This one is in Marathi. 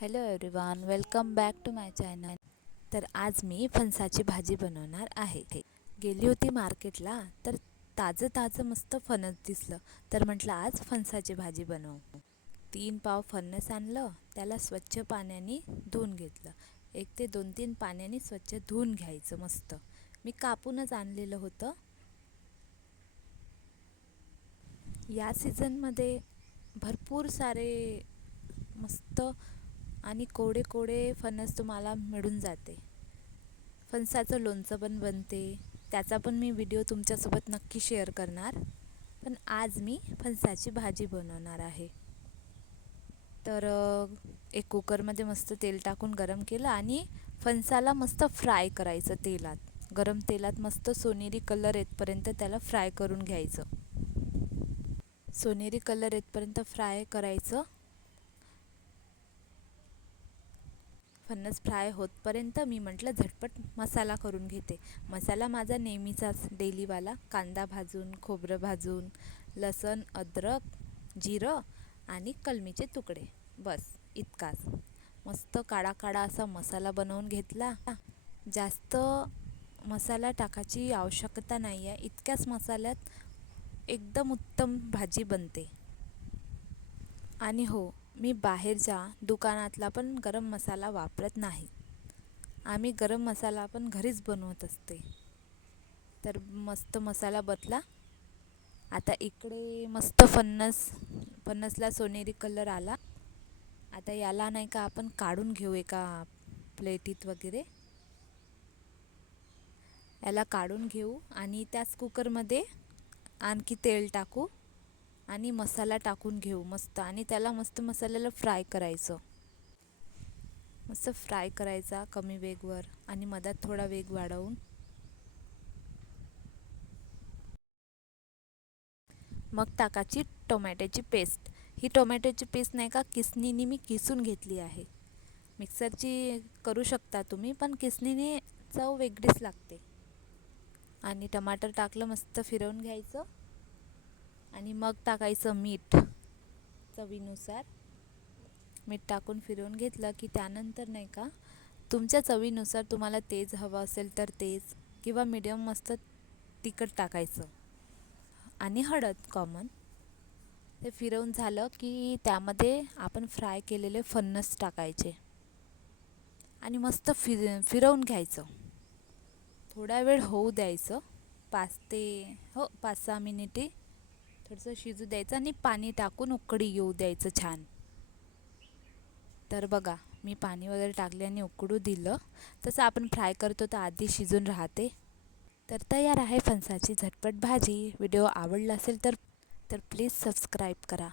Hello everyone, welcome back to my channel. तर आज मी फणसाची भाजी बनवणार आहे. गेली होती मार्केटला तर ताजं मस्त फणस दिसलं, तर म्हटलं आज फणसाची भाजी बनवू. 3 पाव फणस आणलं, त्याला स्वच्छ पाण्याने धुवून घेतलं. 1 ते 2-3 पाण्याने स्वच्छ धुवून घ्यायचं मस्त. मी कापूनच आणलेलं होतं. या सीझनमध्ये भरपूर सारे मस्त आणि कोडे कोडे फणस तुम्हाला मिळून जाते. फणसाचं लोणचं पण बनते, त्याचा पण मी व्हिडिओ तुमच्यासोबत नक्की शेअर करणार. पण आज मी फणसाची भाजी बनवणार आहे. तर एक कुकरमध्ये मस्त तेल टाकून गरम केलं आणि फणसाला मस्त फ्राय करायचं तेलात. गरम तेलात मस्त सोनेरी कलर येतपर्यंत त्याला फ्राय करून घ्यायचं. सोनेरी कलर येतपर्यंत फ्राय करायचं. फणस फ्राय होतपर्यंत मी म्हटलं झटपट मसाला करून घेते. मसाला माझा नेहमीचाच डेलीवाला: कांदा भाजून, खोबरं भाजून, लसण, अद्रक, जिरं आणि कलमीचे तुकडे, बस इतकाच. मस्त काळा काळा असा मसाला बनवून घेतला. जास्त मसाला टाकायची आवश्यकता नाही आहे. इतक्याच मसाल्यात एकदम उत्तम भाजी बनते. आणि हो, मी बाहेरच्या दुकानातला पण गरम मसाला वापरत नाही. आम्ही गरम मसाला पण घरीच बनवत असते. तर मस्त मसाला बदला. आता इकडे मस्त फणसला सोनेरी कलर आला. आता याला नाही का आपण काढून घेऊ एका प्लेटीत वगैरे. याला काढून घेऊ आणि त्याच कुकरमध्ये आणखी तेल टाकू आणि मसाला टाकून घेऊ मस्त. आणि त्याला मस्त मसाल्याला फ्राय करायचं. मस्त फ्राय करायचा कमी वेगवर आणि मधात थोडा वेग वाढवून. मग टाकायची टोमॅटोची पेस्ट. ही टोमॅटोची पेस्ट नाही का किसणीने मी किसून घेतली आहे. मिक्सरची करू शकता तुम्ही, पण किसणीने चव वेगळीच लागते. आणि टमाटर टाकलं, मस्त फिरवून घ्यायचं. आणि मग टाकायचं मीठ चवीनुसार. मीठ टाकून फिरवून घेतलं की त्यानंतर नाही का तुमच्या चवीनुसार तुम्हाला तेज हवं असेल तर तेज किंवा मीडियम मस्त तिखट टाकायचं. आणि हळद कॉमन. ते फिरवून झालं की त्यामध्ये आपण फ्राय केलेले फणस टाकायचे आणि मस्त फिरवून घ्यायचं. थोडा वेळ होऊ द्यायचं, 5-6 मिनिटे थोडंसं शिजू द्यायचं आणि पाणी टाकून उकळी येऊ द्यायचं छान. तर बघा, मी पाणी वगैरे टाकले आणि उकळू दिलं. तसं आपण फ्राय करतो तर आधी शिजून राहते. तर तयार आहे फणसाची झटपट भाजी. व्हिडिओ आवडला असेल तर प्लीज सबस्क्राईब करा.